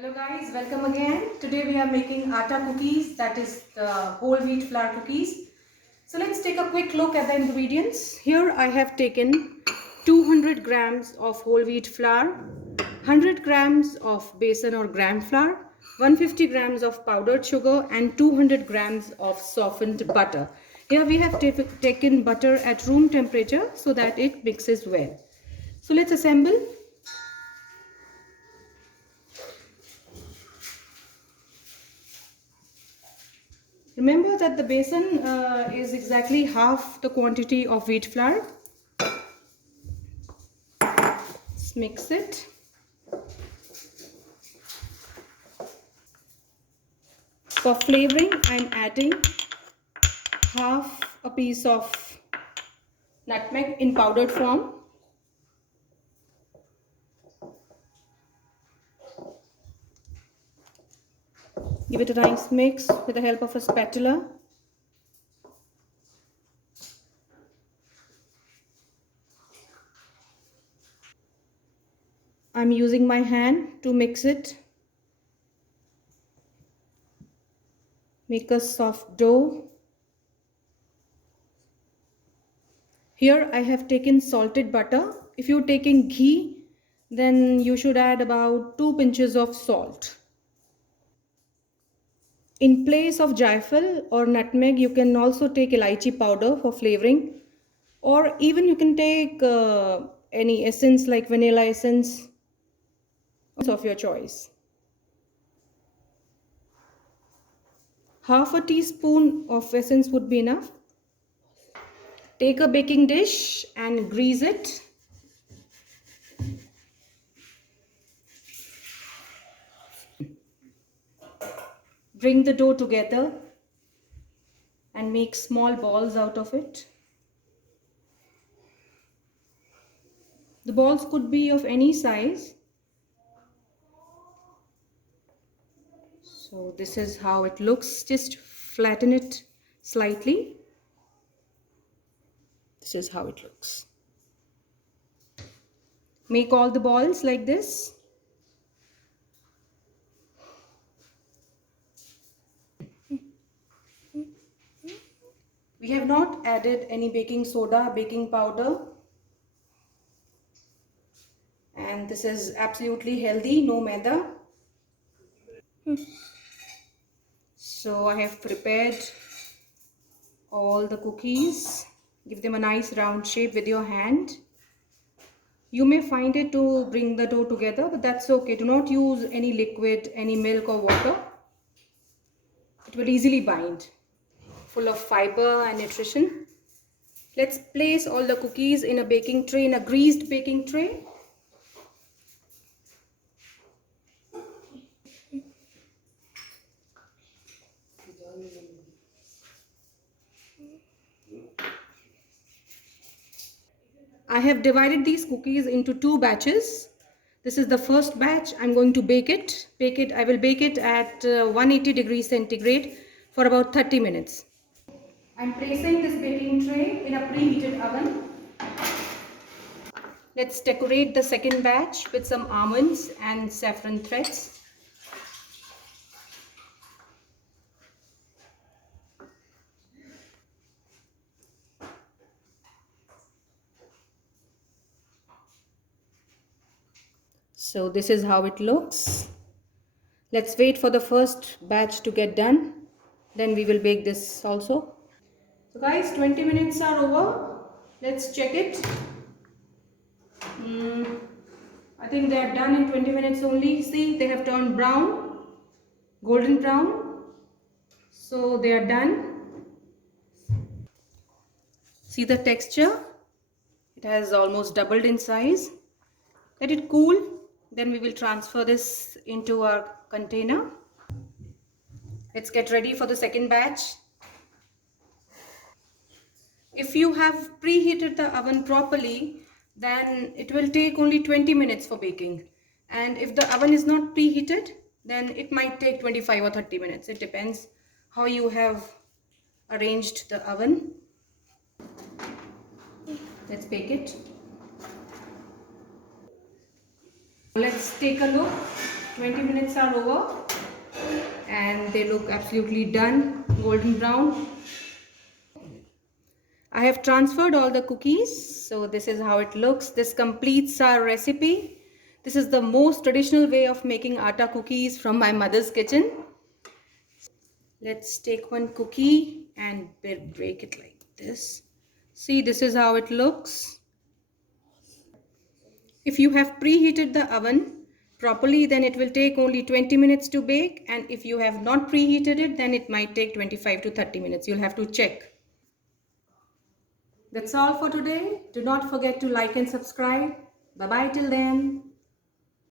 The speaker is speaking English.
Hello guys, welcome again. Today we are making atta cookies, that is the whole wheat flour cookies. So let's take a quick look at the ingredients. Here I have taken 200 grams of whole wheat flour, 100 grams of besan or gram flour, 150 grams of powdered sugar and 200 grams of softened butter. Here we have taken butter at room temperature so that it mixes well. So let's assemble. Remember that the besan is exactly half the quantity of wheat flour. Let's mix it. For flavoring, I'm adding half a piece of nutmeg in powdered form. Give it a nice mix with the help of a spatula. I'm using my hand to mix it. Make a soft dough. Here I have taken salted butter. If you're taking ghee, then you should add about 2 pinches of salt. In place of jaifal or nutmeg, you can also take elaichi powder for flavoring, or even you can take any essence like vanilla essence of your choice. Half a teaspoon of essence would be enough. Take a baking dish and grease it. Bring the dough together and make small balls out of it. The balls could be of any size. So this is how it looks. Just flatten it slightly. This is how it looks. Make all the balls like this. We have not added any baking soda, baking powder. And this is absolutely healthy, no maida. So I have prepared all the cookies. Give them a nice round shape with your hand. You may find it to bring the dough together, but that's okay. Do not use any liquid, any milk or water. It will easily bind. Full of fiber and nutrition. Let's place all the cookies in a baking tray, in a greased baking tray. I have divided these cookies into 2 batches. This is the first batch. I'm going to bake it. I will bake it at 180 degrees centigrade for about 30 minutes. I'm placing this baking tray in a preheated oven. Let's decorate the second batch with some almonds and saffron threads. So this is how it looks. Let's wait for the first batch to get done. Then we will bake this also. So guys, 20 minutes are over. Let's check it. I think they are done in 20 minutes only. See, they have turned brown, golden brown. So they are done. See the texture? It has almost doubled in size. Let it cool. Then we will transfer this into our container. Let's get ready for the second batch. If you have preheated the oven properly, then it will take only 20 minutes for baking. And if the oven is not preheated, then it might take 25 or 30 minutes. It depends how you have arranged the oven. Let's bake it. Let's take a look. 20 minutes are over and they look absolutely done, golden brown. I have transferred all the cookies, so this is how it looks. This completes our recipe. This is the most traditional way of making atta cookies from my mother's kitchen. Let's take one cookie and break it like this. See, this is how it looks. If you have preheated the oven properly, then it will take only 20 minutes to bake, and if you have not preheated it, then it might take 25 to 30 minutes. You'll have to check. That's all for today. Do not forget to like and subscribe. Bye bye till then.